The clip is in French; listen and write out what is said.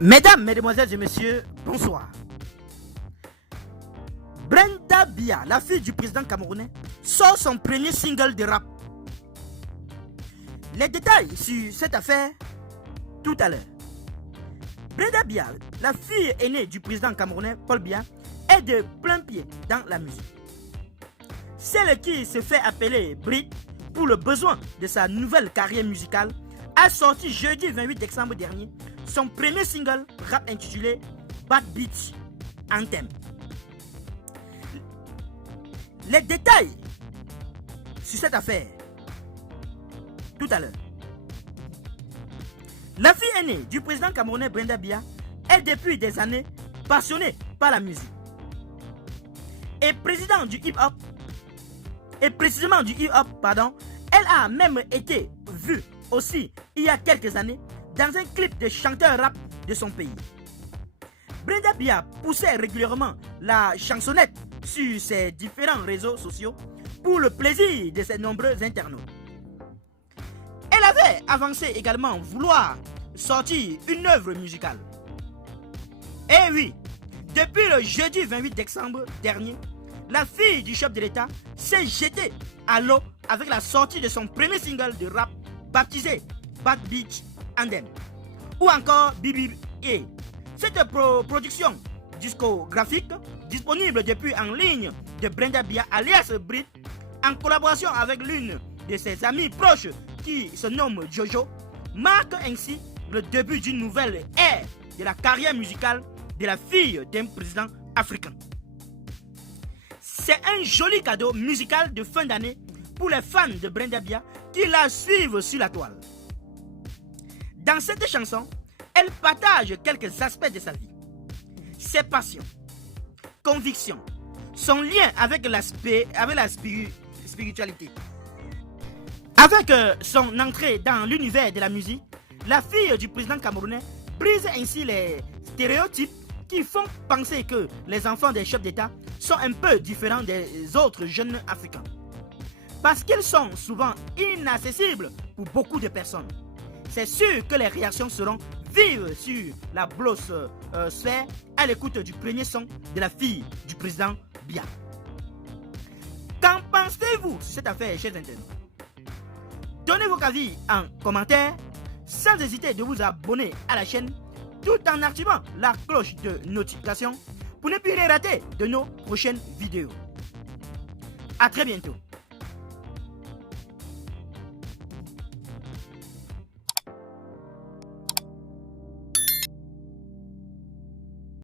Mesdames, mesdemoiselles et messieurs, bonsoir. Brenda Bia, la fille du président camerounais, sort son premier single de rap. Les détails sur cette affaire tout à l'heure. Brenda Bia, la fille aînée du président camerounais Paul Biya, est de plein pied dans la musique. Celle qui se fait appeler Brit pour le besoin de sa nouvelle carrière musicale a sorti jeudi 28 décembre dernier son premier single rap intitulé Bad Bitch Anthem. Les détails sur cette affaire tout à l'heure. La fille aînée du président camerounais Brenda Bia est depuis des années passionnée par la musique. Et précisément du hip-hop, elle a même été vue aussi il y a quelques années dans un clip de chanteur rap de son pays. Brenda Bia poussait régulièrement la chansonnette sur ses différents réseaux sociaux pour le plaisir de ses nombreux internautes. Elle avait avancé également vouloir sortir une œuvre musicale. Et oui, depuis le jeudi 28 décembre dernier, la fille du chef de l'État s'est jetée à l'eau avec la sortie de son premier single de rap baptisé Bad Bitch Anthem ou encore BBA. Cette production discographique disponible depuis en ligne de Brenda Bia alias Brit en collaboration avec l'une de ses amies proches qui se nomme Jojo marque ainsi le début d'une nouvelle ère de la carrière musicale de la fille d'un président africain. C'est un joli cadeau musical de fin d'année pour les fans de Brenda Bia qui la suivent sur la toile. Dans cette chanson, elle partage quelques aspects de sa vie, ses passions, convictions, son lien avec la spiritualité. Avec son entrée dans l'univers de la musique, la fille du président camerounais brise ainsi les stéréotypes qui font penser que les enfants des chefs d'État sont un peu différents des autres jeunes africains. Parce qu'ils sont souvent inaccessibles pour beaucoup de personnes. C'est sûr que les réactions seront vives sur la blossphère à l'écoute du premier son de la fille du président Bia. Qu'en pensez-vous sur cette affaire, chers internautes? Donnez vos avis en commentaire, sans hésiter de vous abonner à la chaîne, tout en activant la cloche de notification pour ne plus rien rater de nos prochaines vidéos. A très bientôt.